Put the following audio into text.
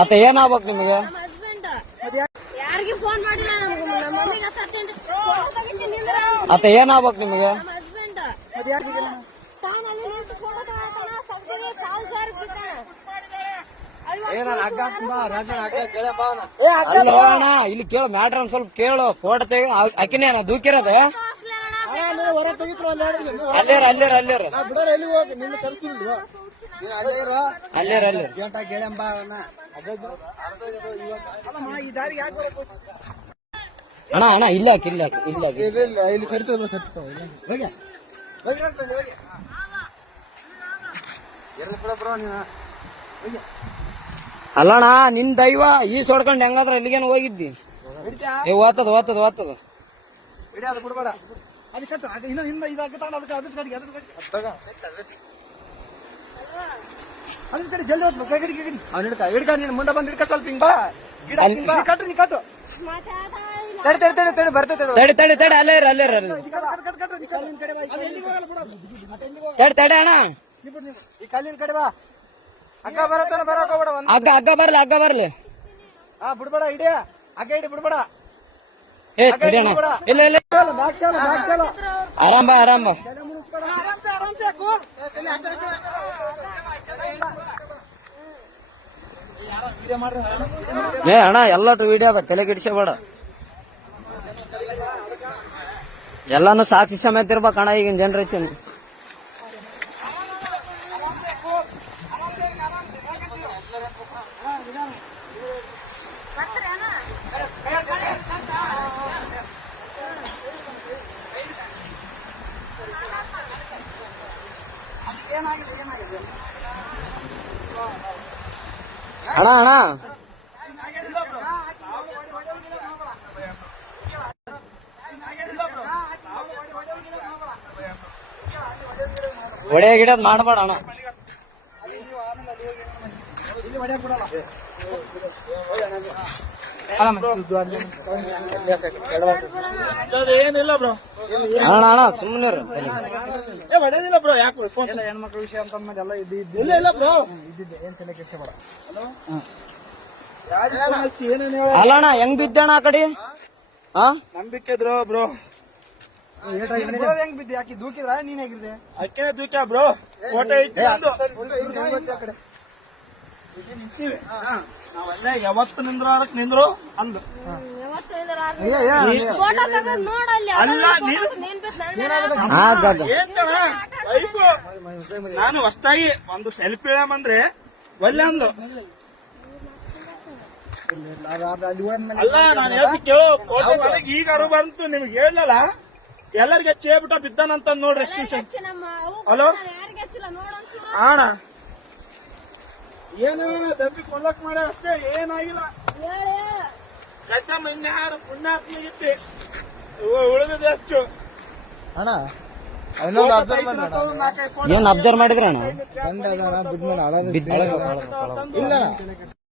ಆತ ಏನಾಗ್ಬೇಕು ನಿಮಗೆ? ಯಾರಿಗೆ ಫೋನ್ ಮಾಡಿಲ್ಲ, ನಮ್ಮ ಮಮ್ಮಿಗೆ ಆತ ಏನಾಗ್ಬೇಕು ನಿಮಗೆ? ಇಲ್ಲಿ ಕೇಳು ಮ್ಯಾಟ್ರ್ ಒಂದ್ ಸ್ವಲ್ಪ ಕೇಳು. ಫೋಟೋ ತೆಗಿ ಅಕ್ಕಿನೇ ದೂಕಿರೋದು ಅಲ್ಲೇರ ಅಣ್ಣ ಇಲ್ಲ ಇಲ್ಲಿ ಅಲ್ಲಣ್ಣ ನಿನ್ ದೈವ ಈ ಸೊಡ್ಕೊಂಡ್ ಹೆಂಗಾದ್ರ ಅಲ್ಲಿಗೇನು ಹೋಗಿದ್ದಿ? ಓದ್ತದ ಬಿಡ್ಬೇಡ. ಅದು ಕಟ್ಟು ಹಿಂದೆ ಇದಾಗಿ ತಗೊಂಡು ಅದಕ್ಕೆ ಕಡೆ ಜಲ್ದಿ ಹೋಗ್ಬೇಕು. ಹಿಡ್ಕ ನೀನು ಮುಂದೆ ಬಂದು ಹಿಡ್ಕ ಸ್ವಲ್ಪ ಹಿಂಗ್ ಬಾ. ಕಟ್ಟು ನೀ ಕಟ್ಟು. ತಡಿ ಬರ್ತೈತೆ. ತಡಿ ಅಲ್ಲೇ ತಡಿ ಅಣ್ಣ. ಈ ಕಲ್ಲಿನ ಕಡೆ ಬಾ. ಹಗ್ಗ ಬರತ್ತ ಬರಕ್ ಹೋಗ್ಬೇಡ. ಹಗ್ಗ ಬರ್ಲಿ. ಬಿಡ್ಬೇಡ, ಹಿಡಿಯ ಹಗ್ಗ ಹಿಡಿ, ಬಿಡ್ಬೇಡ. ತಡಿ ಅಣ್ಣ. ಇಲ್ಲ ಆರಾಮ್ ಬಾ. ಅಣ್ಣ ಎಲ್ಲಟು ವಿಡಿಯೋ ಅದ, ತಲೆ ಕೆಡಿಸಬೇಡ. ಎಲ್ಲಾನು ಸಾಕ್ಷಿ ಸಮೇತ ಇರ್ಬೇಕಣ್ಣ ಈಗಿನ ಜನರೇಷನ್. ಅಣ್ಣ ಒಡೆ ಗಿಡದ್ ಮಾಡಬೇಡ ಅಣ್ಣ. ಏನಿಲ್ಲ ಬ್ರೋ, ಅಣ್ಣ ಸುಮ್ಮನೆ ಹೊಡೆದಿಲ್ಲ ಬ್ರೋ. ಯಾಕೆ ಹೆಣ್ಮಕ್ಳ ವಿಷಯ ಅಂತ ಎಲ್ಲ ಇಲ್ಲ ಬ್ರೋ, ಇದ್ದಿದ್ದೆ. ಏನ್ ತಲೆ ಕೆಡಿಸಬೇಡ. ಅಲ್ಲಣ್ಣ ಹೆಂಗ್ ಬಿದ್ದಣ್ಣ ಆ ಕಡೆ? ನಂಬಿಕೆ ಬ್ರೋ. ಹೆಂಗ್ ಬಿದ್ದೆ? ಯಾಕೆ ದೂಕಿದ್ರ? ನೀನ್ ಹೇಗಿದ್ದೆ? ಅಕ್ಕೇ ದೂಕ್ಯ ಬ್ರೋ. ಫೋಟೋ ಐತಿ ನಾವೆಲ್ಲ ಯಾವತ್ತು ನಿಂದ್ರು ಅಂದು. ನಾನು ಹೊಸ್ತಾಗಿ ಒಂದು ಸೆಲ್ಫಿ ಅಂದ್ರೆ ಒಳ್ಳೆ ಅಂದು. ಅಲ್ಲ ನಾನು ಹೇಳ್ತಿ ಕೇಳೋ. ಫೋಟೋ ಈಗ ಅರು ಬಂತು ನಿಮ್ಗೆ ಹೇಳಲ್ಲ. ಎಲ್ಲರಿಗೆ ಚೇಬಿಟ್ಟ ಬಿದ್ದಾನಂತ ನೋಡ್ರಿ. ಹಲೋ ಅಣ್ಣ, ಏನು ದಬ್ಬಿ ಕೊಳ್ಳಕ್ ಮಾಡ ಅಷ್ಟೇ, ಏನಾಗಿಲ್ಲ. ಗದ್ದಮ್ಮ ಇನ್ಯಾರು ಪುಣ್ಯಾತ್ಮಗಿತ್ತಿ ಉಳಿದಿದೆ ಅಷ್ಟು. ಅಣ್ಣ ಏನ್ ಅಬ್ಸರ್ವ್ ಮಾಡಿದ್ರ ಅಣ್ಣ? ಇಲ್ಲ